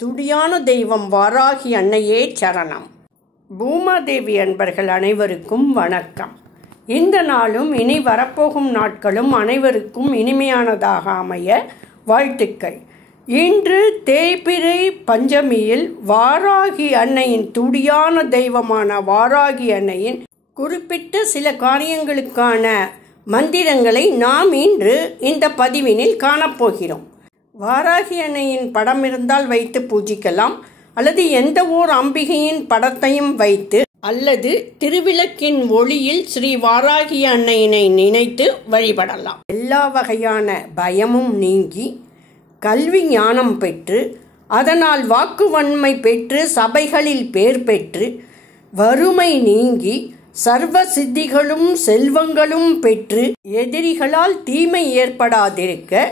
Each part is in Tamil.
துடியான தெய்வம் வாராகி அன்னையே சரணம். பூமாதேவி அன்பர்கள் அனைவருக்கும் வணக்கம். இந்த நாளும் இனி வரப்போகும் நாட்களும் அனைவருக்கும் இனிமையானதாக அமைய வாழ்த்துக்கள். இன்று தேய்பிறை பஞ்சமியில் வாராகி அன்னையின் துடியான தெய்வமான வாராகி அன்னையின் குறிப்பிட்ட சில காரியங்களுக்கான மந்திரங்களை நாம் இன்று இந்த பதிவினில் காணப்போகிறோம். வாராகி அன்னையின் படம் இருந்தால் வைத்து பூஜிக்கலாம், அல்லது எந்த ஓர் அம்பிகையின் படத்தையும் வைத்து அல்லது திருவிளக்கின் ஒளியில் ஸ்ரீ வாராகி அன்னையினை நினைத்து வழிபடலாம். எல்லா வகையான பயமும் நீங்கி கல்வி ஞானம் பெற்று அதனால் வாக்குவன்மை பெற்று சபைகளில் பேர் பெற்று வறுமை நீங்கி சர்வ சித்திகளும் செல்வங்களும் பெற்று எதிரிகளால் தீமை ஏற்படாதிருக்க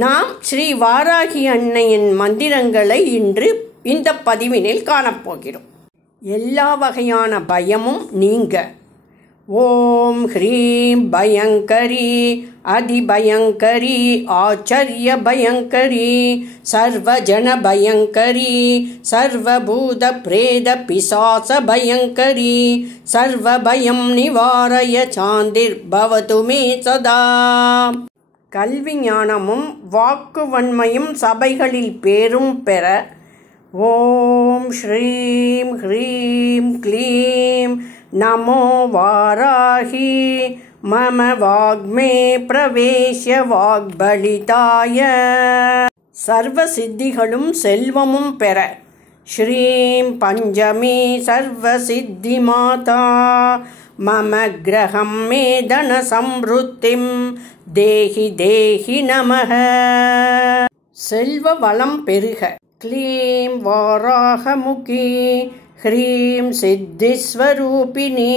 நாம் ஸ்ரீ வாராகி அன்னையின் மந்திரங்களை இன்று இந்த பதிவினில் காணப்போகிறோம். எல்லா வகையான பயமும் நீங்க ஓம் ஹ்ரீம் பயங்கரி அதிபயங்கரி ஆச்சரிய பயங்கரி சர்வஜன பயங்கரி சர்வபூத பிரேத பிசாச பயங்கரி சர்வபயம் நிவாரய சாந்திர் பவது மே சதா. கல்வி ஞானமும் வாக்குவன்மையும் சபைகளில் பேரும் பெற ஓம் ஸ்ரீம் ஹ்ரீம் க்ளீம் நமோ வாராகி மம வாக்மே பிரவேஷ்ய வாக்பலிதாய. சர்வ சித்திகளும் செல்வமும் பெற ஸ்ரீம் பஞ்சமி சர்வ சித்தி மாதா மம கிரகம் மே தன சம்ருத்திம் தேஹி தேஹி நமஹ. செல்வ வளம் பெருக க்ளீம் வாராகமுகி ஹ்ரீம் சித்திஸ்வரூபிணி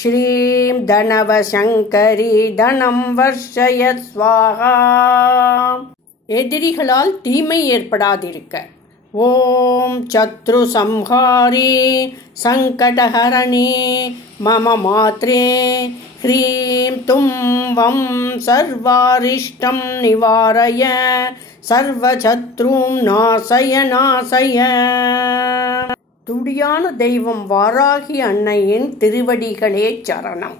ஸ்ரீம் தனவசங்கரி தனம் வர்ஷய ஸ்வாஹா. எதிரிகளால் தீமை ஏற்படாதிருக்க ஓம் சத்ரு சம்ஹாரி சங்கடஹரணி மம மாத்ரே ஹ்ரீம் தும் வம் சர்வாரிஷ்டம் நிவாரய சர்வசத்ரும் நாசய நாசய. துடியான தெய்வம் வாராகி அன்னையின் திருவடிகளே சரணம்.